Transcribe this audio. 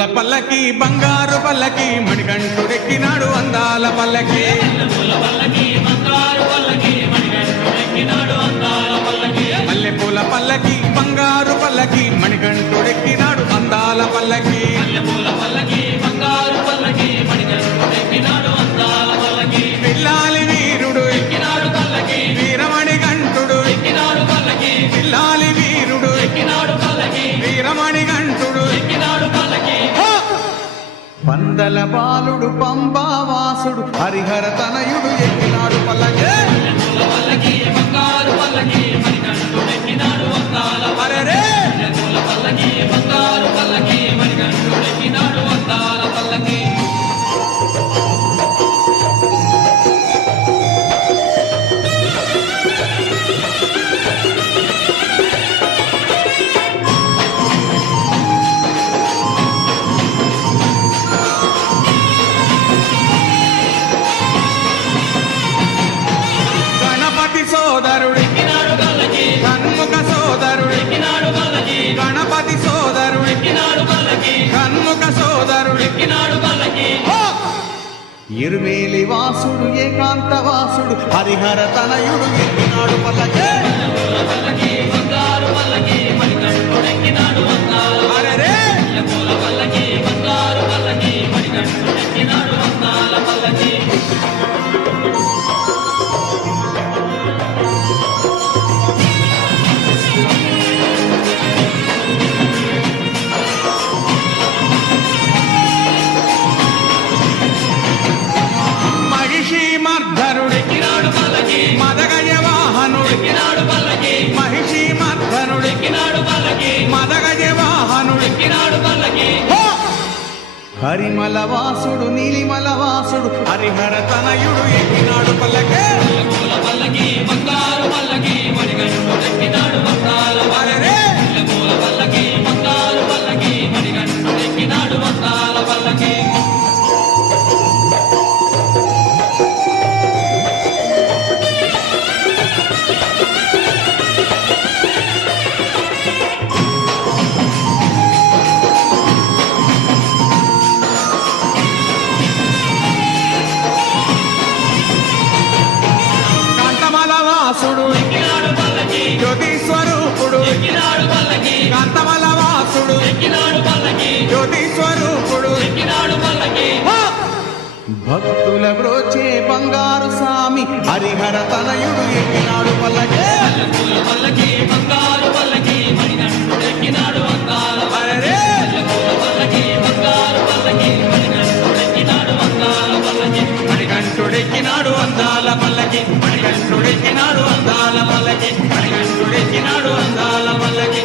పూల పల్లకి బంగారు పల్లకి మణికంఠుడెక్కినాడు అందాల పల్లకి మల్లె పూల పల్లకి బంగారు పల్లకి మణికంఠుడెక్కినాడు అందాల పల్లకి పిల్లాలి వీరుడు వీరమణి గంటుడు పిల్లాలి వీరుడు వీరమణి గంటుడు పందల బాలుడు పంబావాసుడు హరిహర తనయుడు ఎక్కినాడు పల్లకి అరెరే సోదరుడు కన్ముఖ సోదరుడు గణపతి సోదరుడు కన్ముఖ సోదరుడు ఇరుమేలి వాసుడు ఏకాంత వాసుడు హరిహర తనయుడు ఎక్కినాడు పల్లకి అరెరే మదగజ వాహనుడు మహిషి మర్ధనుడు మదగజ వాహనుడు హరిమల వాసుడు నీలిమల వాసుడు హరిహర తనయుడు ఎక్కినాడు పల్లకి అరెరే జ్యోతి స్వరూపుడు కాంతమల వాసుడు జ్యోతి స్వరూపుడు భక్తుల బ్రోచే బంగారు స్వామి హరిహర తనయుడు ఎక్కినాడు పల్లకి అరెరే మణికంఠుడెక్కినాడు అందాల పల్లకి మణికంఠుడెక్కినాడు అందాల పల్లకి మణికంఠుడెక్కినాడు అందాల పల్లకి